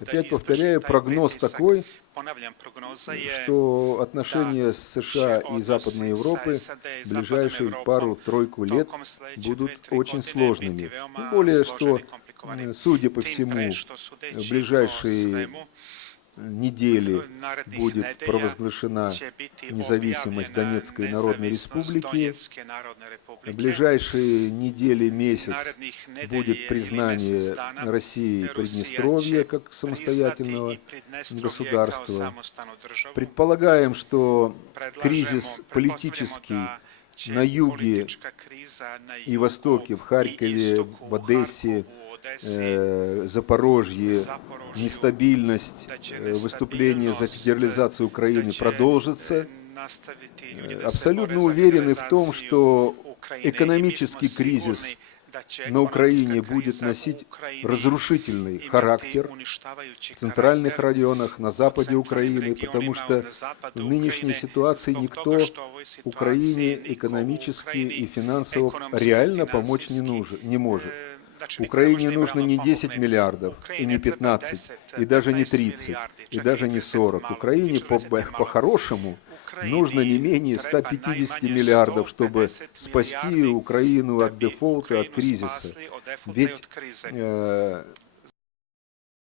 Опять повторяю, прогноз такой, что отношения с США и Западной Европы в ближайшие пару-тройку лет будут очень сложными. Тем более, что, судя по всему, в ближайшие недели будет провозглашена независимость Донецкой Народной Республики. В ближайшие недели, месяц будет признание России Приднестровья как самостоятельного государства. Предполагаем, что кризис политический на юге и востоке, в Харькове, в Одессе, Запорожье, нестабильность, выступление за федерализацию Украины продолжится. Абсолютно уверены в том, что экономический кризис на Украине будет носить разрушительный характер в центральных районах, на западе Украины, потому что в нынешней ситуации никто Украине экономически и финансово реально помочь не может. Украине нужно не 10 миллиардов, и не 15, и даже не 30, и даже не 40. Украине по-хорошему нужно не менее 150 миллиардов, чтобы спасти Украину от дефолта, от кризиса. Ведь